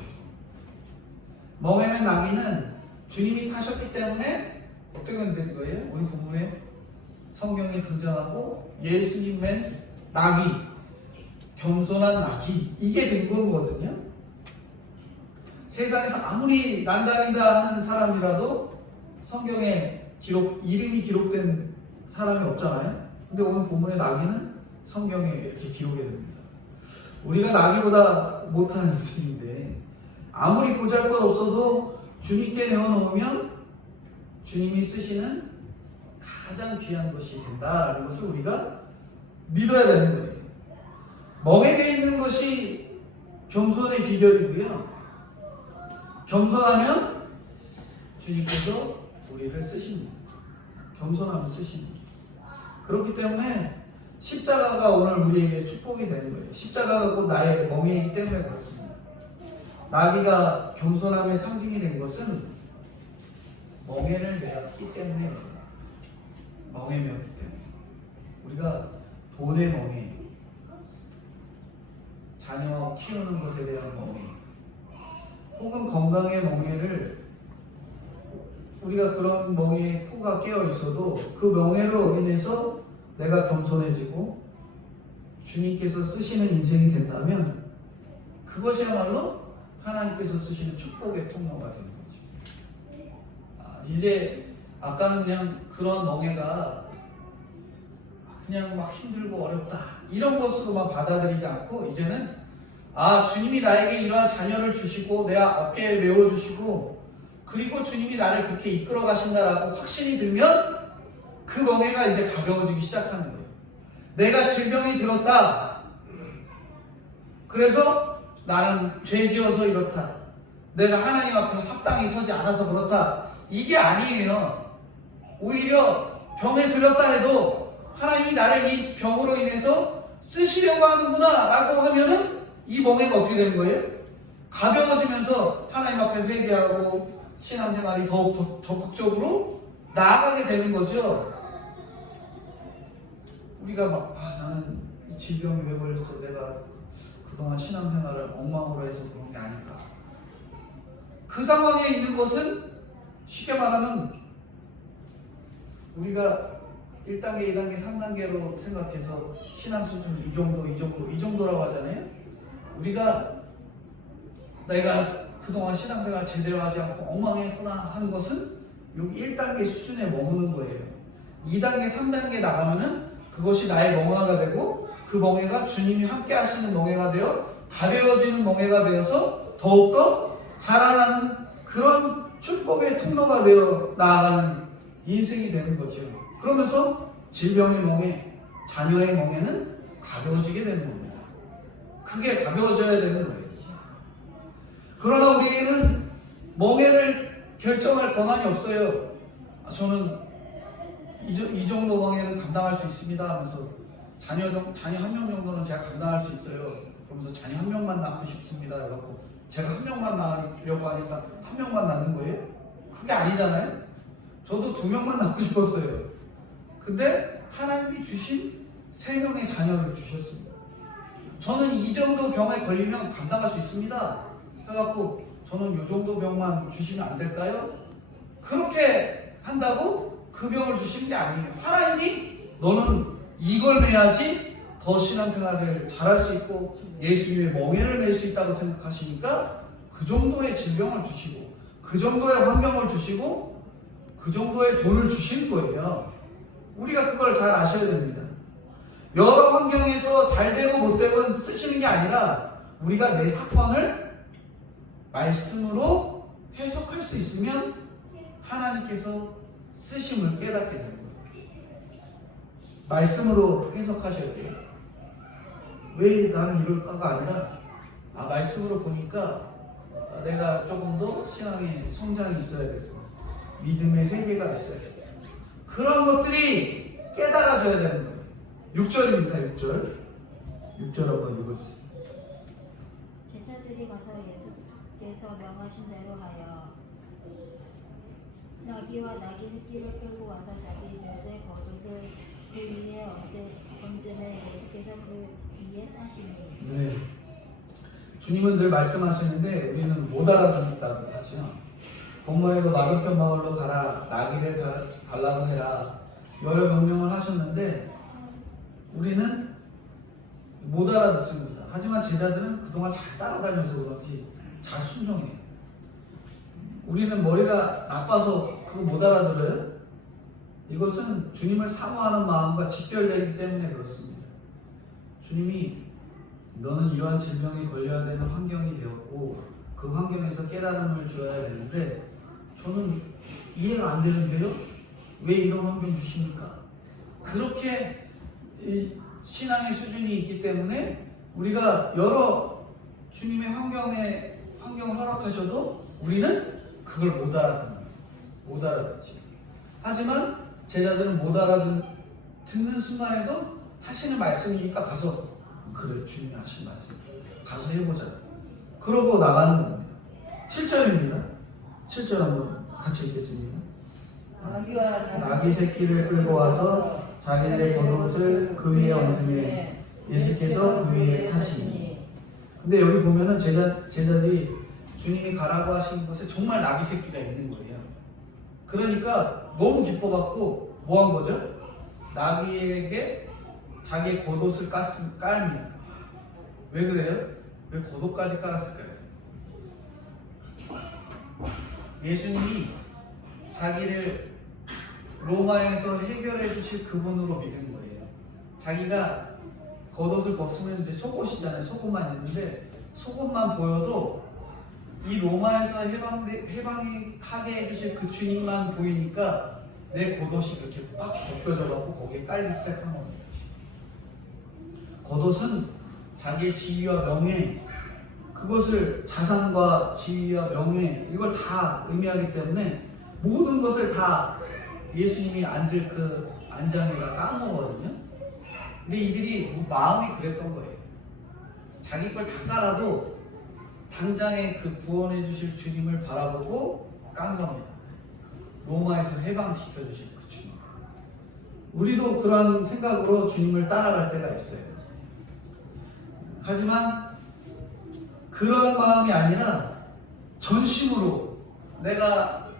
멍에 맨 나귀는 주님이 타셨기 때문에 어떻게 된 거예요? 오늘 본문에 성경에 등장하고 예수님 맨 나귀, 겸손한 나귀, 이게 된 거거든요. 세상에서 아무리 난다긴다 하는 사람이라도 성경에 이름이 기록된 사람이 없잖아요. 근데 오늘 본문의 나귀는 성경에 이렇게 기록이 됩니다. 우리가 나귀보다 못한 인생인데 아무리 보잘것없어도 주님께 내어놓으면 주님이 쓰시는 가장 귀한 것이 된다라는 것을 우리가 믿어야 되는 거예요. 멍에게 있는 것이 겸손의 비결이고요. 겸손하면 주님께서 우리를 쓰십니다. 겸손하면 쓰십니다. 그렇기 때문에 십자가가 오늘 우리에게 축복이 되는 거예요. 십자가가 곧 나의 멍에이기 때문에 그렇습니다. 나귀가 겸손함의 상징이 된 것은 멍에를 메었기 때문에, 멍에 메었기 때문에. 우리가 돈의 멍에, 자녀 키우는 것에 대한 멍에, 혹은 건강의 멍에를, 우리가 그런 멍에 코가 깨어 있어도 그 멍에로 인해서 내가 겸손해지고 주님께서 쓰시는 인생이 된다면 그것이야말로 하나님께서 쓰시는 축복의 통로가 되는 거죠. 이제 아까는 그냥 그런 멍에가 그냥 막 힘들고 어렵다 이런 것으로만 받아들이지 않고, 이제는 주님이 나에게 이러한 자녀를 주시고 내 어깨에 메워주시고 그리고 주님이 나를 그렇게 이끌어 가신다라고 확신이 들면 그 멍에가 이제 가벼워지기 시작하는 거예요. 내가 질병이 들었다. 그래서 나는 죄 지어서 이렇다. 내가 하나님 앞에 합당히 서지 않아서 그렇다. 이게 아니에요. 오히려 병에 들렸다 해도 하나님이 나를 이 병으로 인해서 쓰시려고 하는구나 라고 하면은 이 멍에가 어떻게 되는 거예요? 가벼워지면서 하나님 앞에 회개하고 신앙생활이 더욱 적극적으로 나아가게 되는 거죠. 우리가 막 나는 이 질병이 왜 걸렸어? 내가 그동안 신앙생활을 엉망으로 해서 그런 게 아닐까? 그 상황에 있는 것은 쉽게 말하면 우리가 1단계, 2단계, 3단계로 생각해서 신앙 수준 이 정도라고 하잖아요. 우리가 내가 그동안 신앙생활 제대로 하지 않고 엉망했구나 하는 것은 여기 1단계 수준에 머무는 거예요. 2단계, 3단계 나가면은 그것이 나의 멍해가 되고 그 멍해가 주님이 함께 하시는 멍해가 되어 가벼워지는 멍해가 되어서 더욱더 자라나는 그런 축복의 통로가 되어 나아가는 인생이 되는 거죠. 그러면서 질병의 멍해, 자녀의 멍해는 가벼워지게 되는 겁니다. 그게 가벼워져야 되는 거예요. 그러나 우리에게는 멍해를 결정할 권한이 없어요. 저는 이 정도 멍해는 감당할 수 있습니다 하면서 자녀 한 명 정도는 제가 감당할 수 있어요. 그러면서 자녀 한 명만 낳고 싶습니다. 그래갖고 제가 한 명만 낳으려고 하니까 한 명만 낳는 거예요? 그게 아니잖아요. 저도 2명만 낳고 싶었어요. 근데 하나님이 주신 3명의 자녀를 주셨습니다. 저는 이 정도 병에 걸리면 감당할 수 있습니다. 해갖고 저는 이 정도 병만 주시면 안 될까요? 그렇게 한다고 그 병을 주시는 게 아니에요. 하나님이 너는 이걸 매야지 더 신앙생활을 잘할 수 있고 예수님의 멍에를 맬 수 있다고 생각하시니까 그 정도의 질병을 주시고 그 정도의 환경을 주시고 그 정도의 돈을 주시는 거예요. 우리가 그걸 잘 아셔야 됩니다. 여러 환경에서 잘 되고 못 되고 쓰시는 게 아니라 우리가 내 사건을 말씀으로 해석할 수 있으면 하나님께서 쓰심을 깨닫게 되는 거예요. 말씀으로 해석하셔야 돼요. 왜 나는 이럴까가 아니라 말씀으로 보니까 내가 조금 더 신앙의 성장이 있어야 되고 믿음의 회개가 있어야 되고 그런 것들이 깨달아져야 되는 거예요. 6절입니다. 6절 한번 읽어주세요. 제자들이 가서 예수께서 명하신 대로 하여 나귀와 나귀 새끼를 끌고 와서 자기들의 겉옷을 그 위에 얹으매 예수께서 그 위에 타시니. 네. 주님은 늘 말씀하시는데 우리는 못 알아듣는다고 하죠. 본문에도 맞은편 마을로 가라, 나귀를 달라고 해라 여러 명령을 하셨는데 우리는 못 알아듣습니다. 하지만 제자들은 그동안 잘 따라다녀서 그런지 잘 순종해요. 우리는 머리가 나빠서 그거 못 알아들어요? 이것은 주님을 사모하는 마음과 직결되기 때문에 그렇습니다. 주님이 너는 이러한 질병에 걸려야 되는 환경이 되었고 그 환경에서 깨달음을 주어야 되는데 저는 이해가 안 되는데요? 왜 이런 환경 주십니까? 그렇게 신앙의 수준이 있기 때문에 우리가 여러 주님의 환경을 허락하셔도 우리는 그걸 못 알아듣지. 하지만 제자들은 못 알아듣는 순간에도 하시는 말씀이니까 가서 그래 주님이 하신 말씀 가서 해보자. 그러고 나가는 겁니다. 7절입니다. 7절 한번 같이 읽겠습니다. 나귀 새끼를 끌고 와서 자기들의 겉옷을 그 위에 얹으매 예수께서 그 위에 타시니. 근데 여기 보면은 제자들이 주님이 가라고 하신 곳에 정말 나귀 새끼가 있는 거예요. 그러니까 너무 기뻐갖고 뭐 한 거죠? 나귀에게 자기의 겉옷을 깔습니다. 왜 그래요? 왜 겉옷까지 깔았을까요? 예수님이 자기를 로마에서 해결해 주실 그분으로 믿은 거예요. 자기가 겉옷을 벗으면 이제 속옷이잖아요. 속옷만 있는데 속옷만 보여도 이 로마에서 해방하게 해주실 그 주님만 보이니까 내 겉옷이 그렇게 빡 벗겨져갖고 거기에 깔리기 시작한 겁니다. 겉옷은 자기의 지위와 명예, 그것을 자산과 지위와 명예 이걸 다 의미하기 때문에 모든 것을 다 예수님이 앉을 그 안장에다 깐 거거든요. 근데 이들이 마음이 그랬던 거예요. 자기 걸 다 깔아도 당장에 그 구원해 주실 주님을 바라보고 깐 겁니다. 로마에서 해방시켜 주실 그 주님. 우리도 그런 생각으로 주님을 따라갈 때가 있어요. 하지만 그런 마음이 아니라 전심으로 내가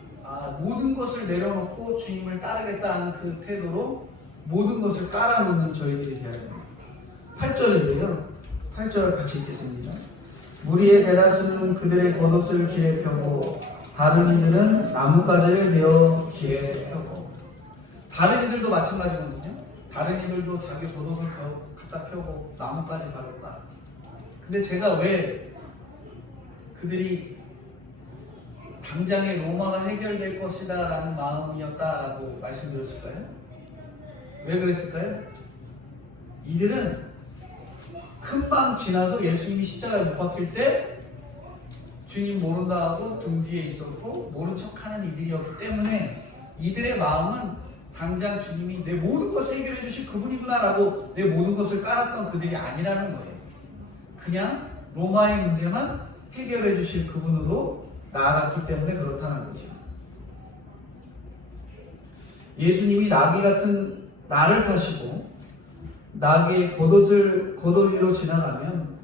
모든 것을 내려놓고 주님을 따르겠다 하는 그 태도로 모든 것을 깔아놓는 저희들이 되어야 됩니다. 8절인데요. 8절 같이 읽겠습니다. 무리의 대다수는 그들의 겉옷을 길에 펴고 다른 이들은 나뭇가지를 베어 길에 펴고. 다른 이들도 마찬가지거든요. 다른 이들도 자기 겉옷을 갖다 펴고 나뭇가지 바르다. 근데 제가 왜 그들이 당장에 로마가 해결될 것이다 라는 마음이었다라고 말씀드렸을까요? 왜 그랬을까요? 이들은 금방 지나서 예수님이 십자가에 못 박힐 때 주님 모른다 하고 등 뒤에 있었고 모른 척하는 이들이었기 때문에 이들의 마음은 당장 주님이 내 모든 것을 해결해 주실 그분이구나 라고 내 모든 것을 깔았던 그들이 아니라는 거예요. 그냥 로마의 문제만 해결해 주실 그분으로 나아갔기 때문에 그렇다는 거죠. 예수님이 나귀 같은 나를 타시고 나귀의 겉옷 위로 지나가면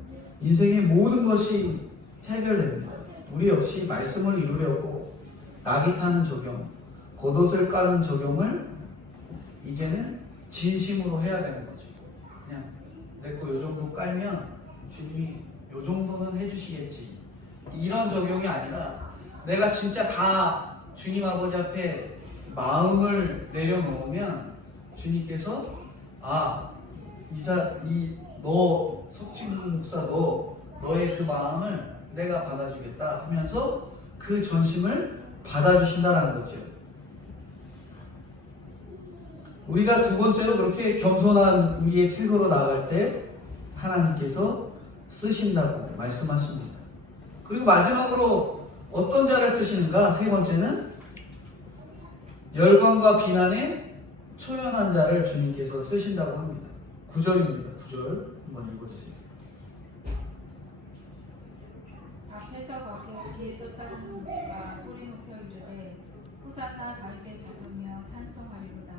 인생의 모든 것이 해결됩니다. 우리 역시 말씀을 이루려고 나귀 타는 적용, 겉옷을 까는 적용을 이제는 진심으로 해야 되는 거죠. 그냥 내 거 요 정도 깔면 주님이 요 정도는 해주시겠지. 이런 적용이 아니라 내가 진짜 다 주님 아버지 앞에 마음을 내려놓으면 주님께서 너 석진훈 목사 너의 그 마음을 내가 받아주겠다 하면서 그 전심을 받아주신다라는 거죠. 우리가 두 번째로 그렇게 겸손한 우리의 태도로 나아갈 때 하나님께서 쓰신다고 말씀하십니다. 그리고 마지막으로 어떤 자를 쓰시는가? 세 번째는 열광과 비난에 초연한 자를 주님께서 쓰신다고 합니다. 9절입니다. 9절 한번 읽어주세요. 앞에서 가고 뒤에서 따르는 자가 소리 높여 이르되 호산나 다윗의 자손이여 찬송하리로다.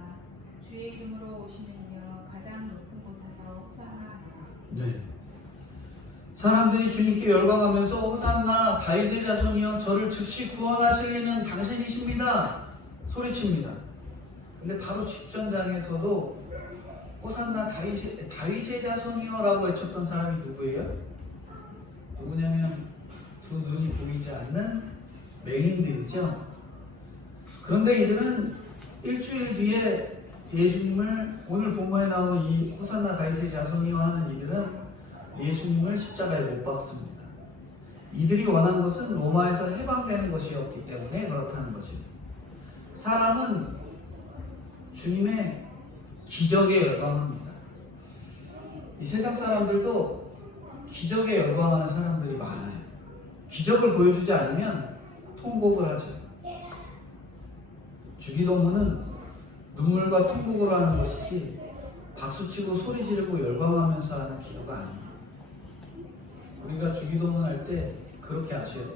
주의 이름으로 오시는 이여 가장 높은 곳에서 호산나. 네. 사람들이 주님께 열광하면서 호산나 다윗의 자손이여 저를 즉시 구원하시기는 당신이십니다 소리칩니다. 근데 바로 직전 장에서도 호산나 다윗의 자손이여 라고 외쳤던 사람이 누구예요? 누구냐면 두 눈이 보이지 않는 맹인들이죠. 그런데 이들은 일주일 뒤에 예수님을, 오늘 본문에 나오는 이 호산나 다윗의 자손이여 하는 이들은 예수님을 십자가에 못 박습니다. 이들이 원한 것은 로마에서 해방되는 것이었기 때문에 그렇다는 거죠. 사람은 주님의 기적에 열광합니다. 이 세상 사람들도 기적에 열광하는 사람들이 많아요. 기적을 보여주지 않으면 통곡을 하죠. 주기도문은 눈물과 통곡을 하는 것이지 박수치고 소리 지르고 열광하면서 하는 기도가 아닙니다. 우리가 주기도문 할 때 그렇게 아셔야 돼요.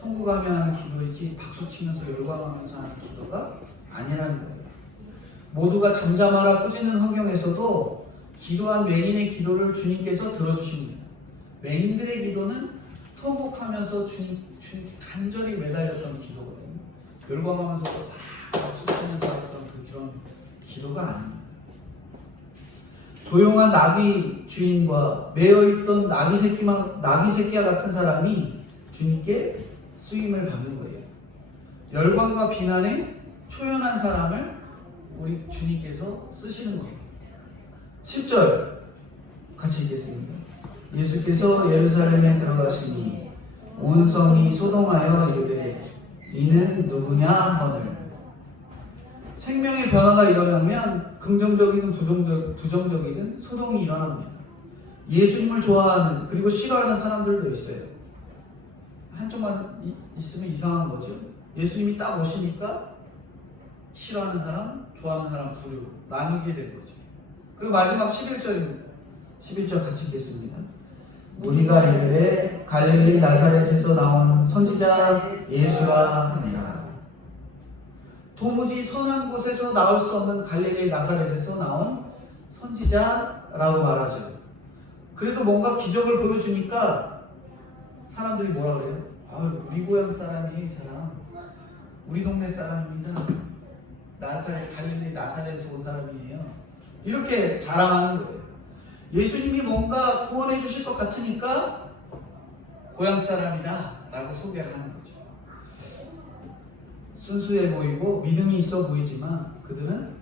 통곡하며 하는 기도이지 박수치면서 열광하면서 하는 기도가 아니라는 거예요. 모두가 잠잠하라 꾸짖는 환경에서도 기도한 맹인의 기도를 주님께서 들어주십니다. 맹인들의 기도는 통곡하면서 주님께 간절히 매달렸던 기도거든요. 열광하면서 박수치면서 했던 그런 기도가 아닙니다. 조용한 나귀 주인과 매어있던 나귀 새끼와 같은 사람이 주님께 쓰임을 받는 거예요. 열광과 비난에 초연한 사람을 우리 주님께서 쓰시는 거예요. 10절 같이 읽겠습니다. 예수께서 예루살렘에 들어가시니 온 성이 소동하여 이르되 이는 누구냐 하거늘. 생명의 변화가 일어나면 긍정적이든 부정적이든 소동이 일어납니다. 예수님을 좋아하는 그리고 싫어하는 사람들도 있어요. 한쪽만 있으면 이상한 거죠. 예수님이 딱 오시니까 싫어하는 사람, 좋아하는 사람 부르고 나누게 된 거죠. 그리고 마지막 11절입니다. 11절 같이 읽겠습니다. 우리가 이르되 갈릴리 나사렛에서 나온 선지자 예수라 하니라. 도무지 선한 곳에서 나올 수 없는 갈릴리 나사렛에서 나온 선지자라고 말하죠. 그래도 뭔가 기적을 보여주니까 사람들이 뭐라 그래요? 우리 고향 사람이에요, 이 사람. 우리 동네 사람입니다. 갈릴리 나사렛에서 온 사람이에요. 이렇게 자랑하는 거예요. 예수님이 뭔가 구원해 주실 것 같으니까 고향 사람이다 라고 소개를 하는 거죠. 순수해 보이고 믿음이 있어 보이지만 그들은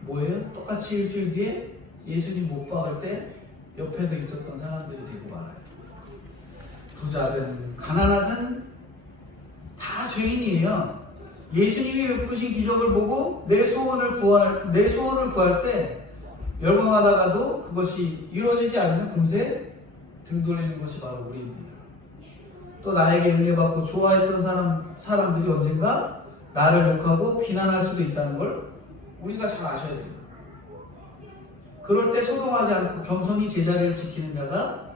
뭐예요? 똑같이 일주일 뒤에 예수님 못 박을 때 옆에서 있었던 사람들이 되고 말아요. 부자든 가난하든 다 죄인이에요. 예수님이 베푸신 기적을 보고 내 소원을 구할 때 열광하다가도 그것이 이루어지지 않으면 금세 등 돌리는 것이 바로 우리입니다. 또 나에게 은혜 받고 좋아했던 사람들이 언젠가 나를 욕하고 비난할 수도 있다는 걸 우리가 잘 아셔야 돼요. 그럴 때 소동하지 않고 겸손히 제자리를 지키는 자가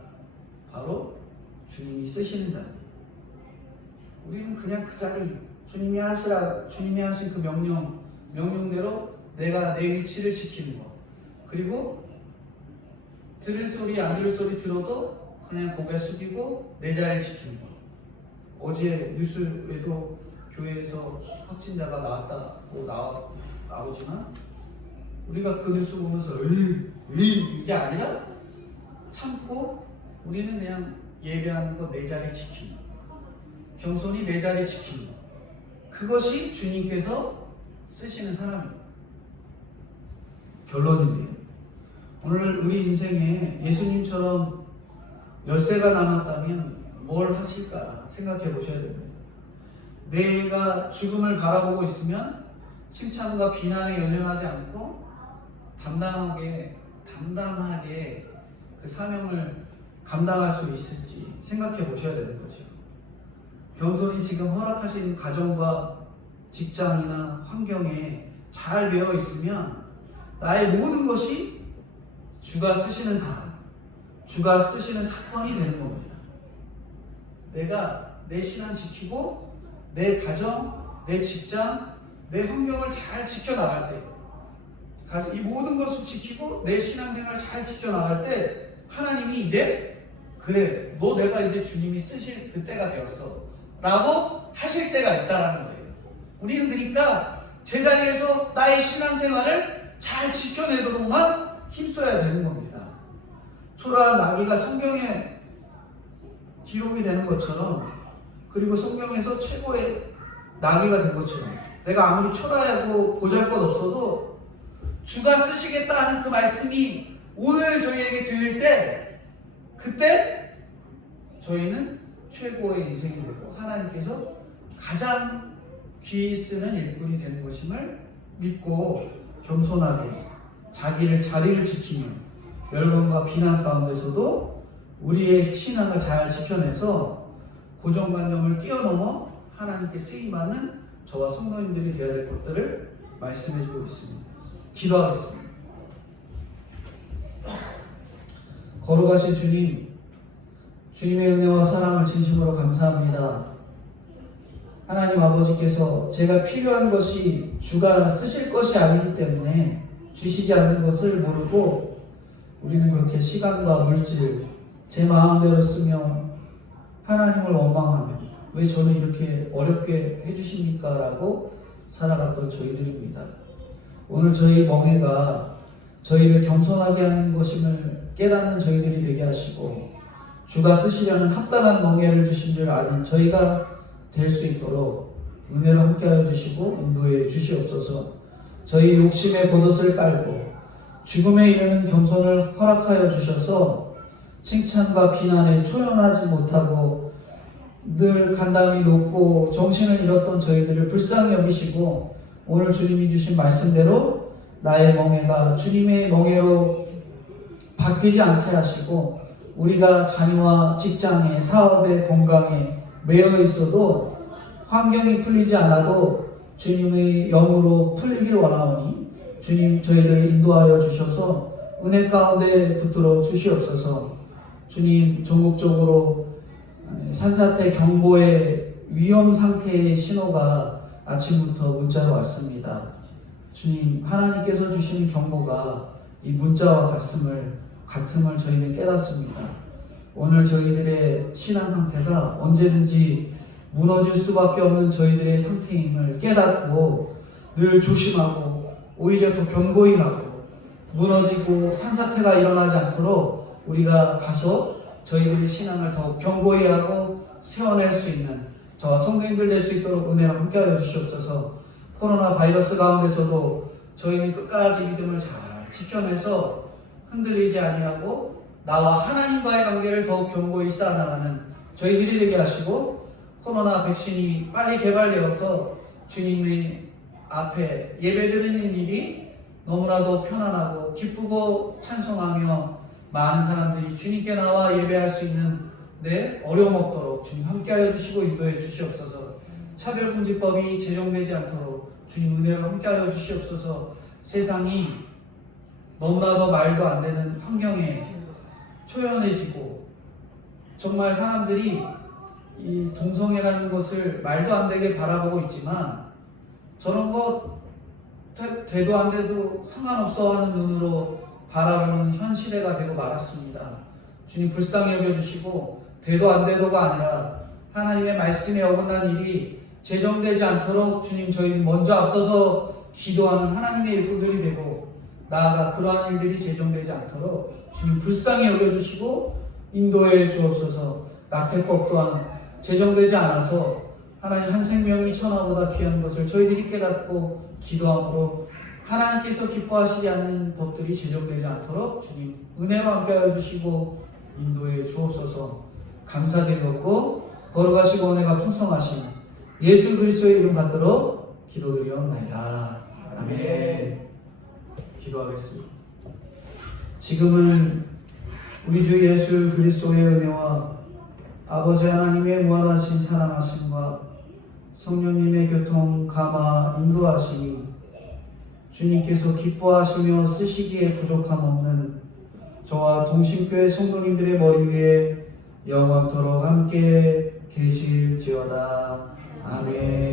바로 주님이 쓰시는 자입니다. 우리는 그냥 그 자리, 주님이 하신 그 명령대로 내가 내 위치를 지키는 것. 그리고 들을 소리 안 들을 소리 들어도 그냥 고개 숙이고 내 자리를 지키는 것. 어제 뉴스에도 교회에서 확진자가 나왔다고 나오지만 우리가 그 뉴스 보면서 이게 아니라 참고 우리는 그냥 예배하는 것, 내 자리 지키는 것. 겸손히 내 자리 지키는 것. 그것이 주님께서 쓰시는 사람입니다. 결론이네요. 오늘 우리 인생에 예수님처럼 열쇠가 남았다면 뭘 하실까 생각해 보셔야 됩니다. 내가 죽음을 바라보고 있으면 칭찬과 비난에 연연하지 않고 담담하게 그 사명을 감당할 수 있을지 생각해 보셔야 되는 거죠. 겸손히 지금 허락하신 가정과 직장이나 환경에 잘 배어 있으면 나의 모든 것이 주가 쓰시는 사람, 주가 쓰시는 사건이 되는 겁니다. 내가 내 신앙 지키고 내 가정, 내 직장, 내 환경을 잘 지켜나갈 때, 이 모든 것을 지키고 내 신앙생활을 잘 지켜나갈 때 하나님이 이제 그래, 너 내가 이제 주님이 쓰실 그 때가 되었어 라고 하실 때가 있다라는 거예요. 우리는 그러니까 제자리에서 나의 신앙생활을 잘 지켜내도록만 힘써야 되는 겁니다. 초라한 나귀가 성경에 기록이 되는 것처럼, 그리고 성경에서 최고의 나귀가 된 것처럼, 내가 아무리 초라하고 보잘것없어도 주가 쓰시겠다 하는 그 말씀이 오늘 저희에게 들릴 때, 그때 저희는 최고의 인생이 되고 하나님께서 가장 귀히 쓰는 일꾼이 되는 것임을 믿고 겸손하게 자리를 지키며 열광과 비난 가운데서도 우리의 신앙을 잘 지켜내서 고정관념을 뛰어넘어 하나님께 쓰임받는 저와 성도님들이 되어야 될 것들을 말씀해주고 있습니다. 기도하겠습니다. 거룩하신 주님, 주님의 은혜와 사랑을 진심으로 감사합니다. 하나님 아버지께서 제가 필요한 것이 주가 쓰실 것이 아니기 때문에 주시지 않는 것을 모르고 우리는 그렇게 시간과 물질, 제 마음대로 쓰며 하나님을 원망하며 왜 저는 이렇게 어렵게 해주십니까? 라고 살아갔던 저희들입니다. 오늘 저희 멍해가 저희를 겸손하게 하는 것임을 깨닫는 저희들이 되게 하시고 주가 쓰시려는 합당한 멍해를 주신 줄 아는 저희가 될 수 있도록 은혜로 함께하여 주시고 인도해 주시옵소서. 저희 욕심의 겉옷을 깔고 죽음에 이르는 겸손을 허락하여 주셔서 칭찬과 비난에 초연하지 못하고 늘 간담이 높고 정신을 잃었던 저희들을 불쌍히 여기시고 오늘 주님이 주신 말씀대로 나의 멍에가 주님의 멍에로 바뀌지 않게 하시고 우리가 자녀와 직장에 사업에 건강에 매여 있어도 환경이 풀리지 않아도 주님의 영으로 풀리길 원하오니 주님 저희를 인도하여 주셔서 은혜 가운데 붙들어 주시옵소서. 주님 전국적으로 산사태 경보의 위험 상태의 신호가 아침부터 문자로 왔습니다. 주님 하나님께서 주시는 경보가 이 문자와 같음을 저희는 깨닫습니다. 오늘 저희들의 신앙 상태가 언제든지 무너질 수밖에 없는 저희들의 상태임을 깨닫고 늘 조심하고 오히려 더 견고히 하고 무너지고 산사태가 일어나지 않도록 우리가 가서 저희들의 신앙을 더욱 견고히 하고 세워낼 수 있는 저와 성도님들 될 수 있도록 은혜를 함께하여 주시옵소서. 코로나 바이러스 가운데서도 저희는 끝까지 믿음을 잘 지켜내서 흔들리지 아니하고 나와 하나님과의 관계를 더욱 견고히 쌓아나가는 저희들이 되게 하시고 코로나 백신이 빨리 개발되어서 주님의 앞에 예배드리는 일이 너무나도 편안하고 기쁘고 찬송하며 많은 사람들이 주님께 나와 예배할 수 있는 어려움 없도록 주님 함께하여 주시고 인도해 주시옵소서. 차별금지법이 제정되지 않도록 주님 은혜로 함께하여 주시옵소서. 세상이 너무나도 말도 안 되는 환경에 초연해지고 정말 사람들이 이 동성애라는 것을 말도 안 되게 바라보고 있지만 저런 것 돼도 안 돼도 상관없어 하는 눈으로 바라보는 현 시대가 되고 말았습니다. 주님 불쌍히 여겨주시고 돼도 안 돼도가 아니라 하나님의 말씀에 어긋난 일이 제정되지 않도록 주님 저희 먼저 앞서서 기도하는 하나님의 일꾼들이 되고 나아가 그러한 일들이 제정되지 않도록 주님 불쌍히 여겨주시고 인도해 주옵소서. 낙태법 또한 제정되지 않아서 하나님 한 생명이 천하보다 귀한 것을 저희들이 깨닫고 기도함으로 하나님께서 기뻐하시지 않는 법들이 제정되지 않도록 주님 은혜로 함께하여 주시고 인도해 주옵소서. 감사드리옵고 걸어가시고 은혜가 풍성하신 예수 그리스도의 이름 받들어 기도드리옵나이다. 아멘. 기도하겠습니다. 지금은 우리 주 예수 그리스도의 은혜와 아버지 하나님의 무한하신 사랑하심과 성령님의 교통 감화 인도하심이 주님께서 기뻐하시며 쓰시기에 부족함 없는 저와 동심교회 성도님들의 머리 위에 영원토록 함께 계실지어다. 아멘.